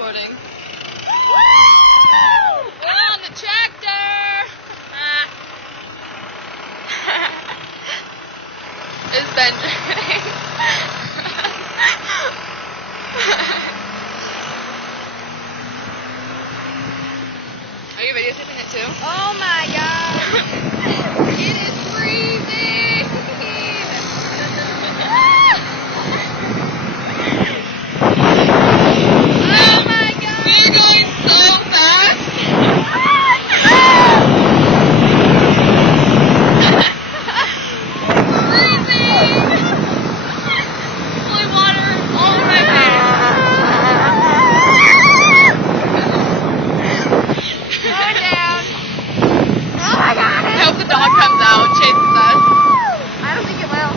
recording. Woo! We're on the tractor! Is Ben driving? Are you videotaping it too? Oh my god! It is freezing! Oh my god! We're going so fast! Freezing! Holy water all over my face! Going down! Oh my god! I hope the dog comes out and chases us. I don't think it will.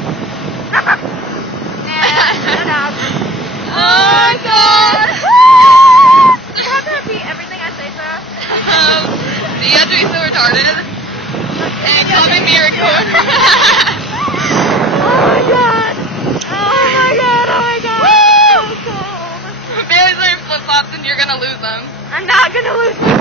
Nah, Oh my god! You have to repeat everything I say, Sarah. Do you have to be so retarded? And call me record. Oh my god! Oh my god! Oh my god! So cold. Bailey's wearing flip-flops and you're gonna lose them. I'm not gonna lose.